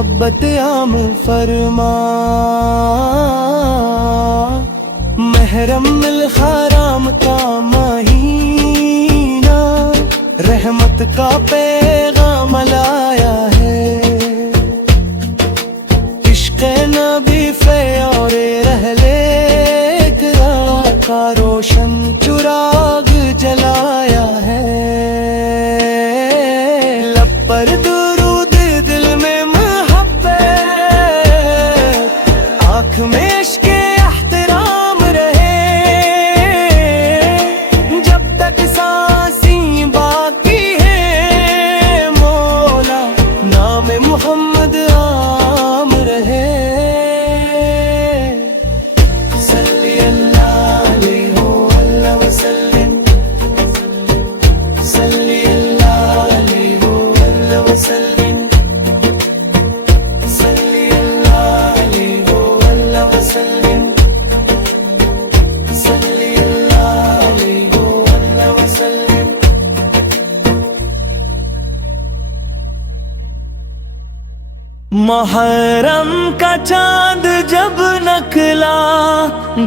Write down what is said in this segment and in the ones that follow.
محبت عام فرما، محرم الحرام کا مہینہ رحمت کا پیغام لایا ہے، عشق نبی پہ اور رہلے اقرار کا روشن چراغ جلایا ہے، لب پر درود دل میں محبت، آنکھ میں عشق احترام رہے، جب تک سانسیں باقی ہے مولا نام محمد عام رہے، صلی اللہ علیہ وسلم، صلی اللہ علیہ وسلم، صلی اللہ علیہ وسلم، صلی اللہ علیہ وسلم۔ محرم کا چاند جب نکلا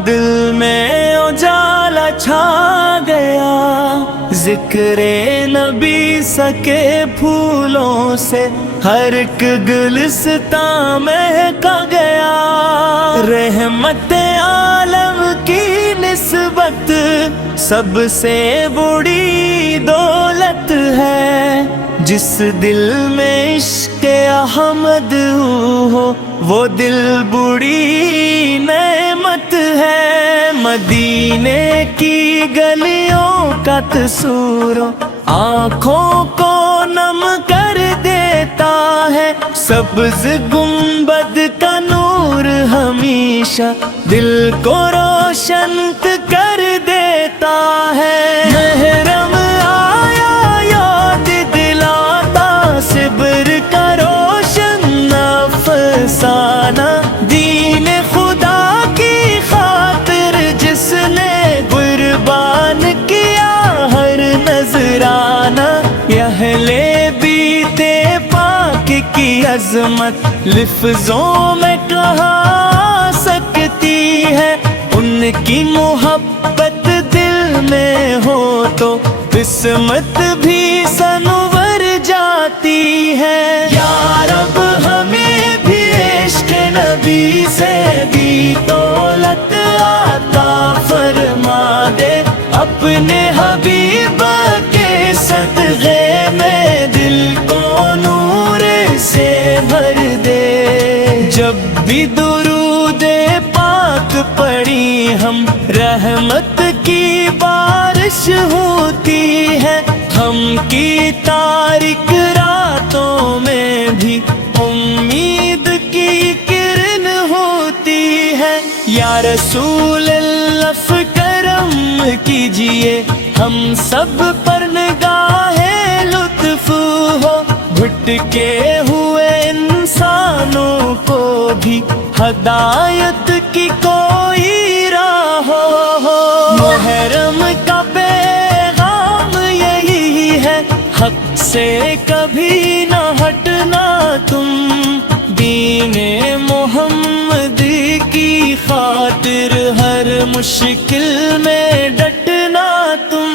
دل میں اجالا چھا گیا، ذکر نبی سکے پھولوں سے ہر ایک گلستاں مہکا گیا، رحمت عالم کی نسبت سب سے بڑی دولت ہے، جس دل میں عشق احمد ہو وہ دل بڑی نعمت ہے، مدینے کی گلیوں کا تصور آنکھوں کو نم کر دیتا ہے، سبز گنبد کا نور ہمیشہ دل کو روشن کر دیتا ہے، محرم آیا یاد دلاتا صبر کا روشن افسانہ، دین خدا کی خاطر جس نے قربان کیا ہر نذرانہ، اہل بیت پاک کی عظمت لفظوں میں کہا سکتی ہے، ان کی محبت دل میں ہو تو قسمت بھی سنور جاتی ہے، یا رب ہمیں بھی عشق نبی سے بھی دولت عطا فرما دے، اپنے حبیب کے صدقے میں دل کو نور سے بھر دے، جب بھی درود پاک پڑھی ہم رحمت کی بارش ہوتی ہے، ہم کی تاریک راتوں میں بھی امید کی کرن ہوتی ہے، یا رسول اللہ کرم کیجئے ہم سب پر نگاہ لطف ہو، بھٹکے ہوئے انسانوں کو بھی ہدایت کی کوئی راہ ہو، محرم کا پیغام یہی ہے، حق سے کبھی نہ ہٹنا تم، دین محمد کی خاطر ہر مشکل میں ڈٹنا تم،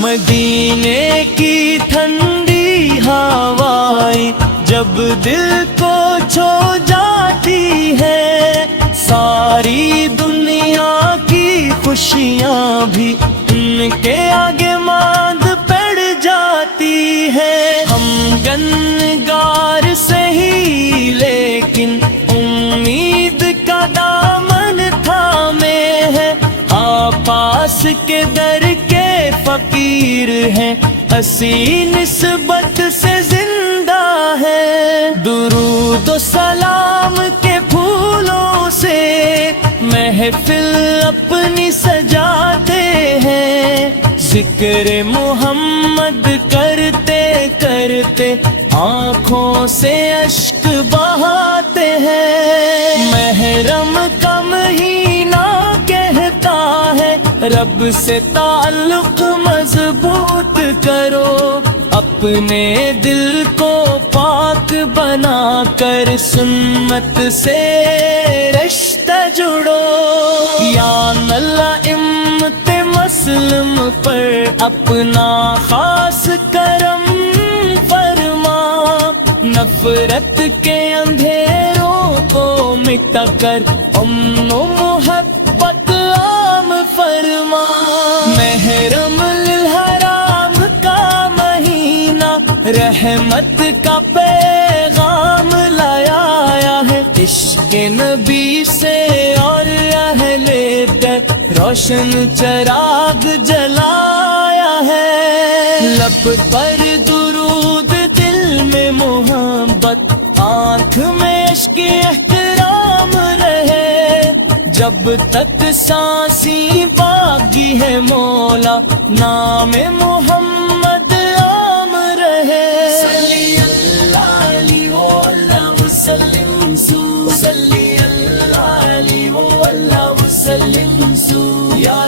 مدینے کی ٹھنڈی ہوائیں جب دل کو چھو جاتی ہے، ساری دنیا کی خوشیاں بھی ان کے آگے ماند پڑ جاتی ہے، ہم گنگار سہی لیکن امید کا دامن تھامے ہیں، پاس کے در کے فقیر ہیں، ہنسی نسبت سے زندہ ہے، درود و سلام کے پھولوں سے محفل اپنی سجاتے ہیں، ذکر محمد کرتے کرتے آنکھوں سے اشک بہاتے ہیں، محرم کا مہینہ کہتا ہے رب سے تعلق مضبوط کرو، اپنے دل کو پاک بنا کر سنت سے رشتہ جڑو، یا اللہ امت مسلم پر اپنا خاص کرم فرما، نفرت کے اندھیروں کو مٹا کر امن و محبت عام فرما، محرم للحرام کا مہینہ رحمت کا پیغام لایا ہے، عشق نبی سے اور اہل بیت روشن چراغ جلایا ہے، لب پر درود دل میں محبت آنکھ میں اشک احترام رہے، جب تک سانسی باقی ہے مولا نام محمد عام رہے، صلی اللہ علیہ وسلم صلی اللہ علیہ وسلم یا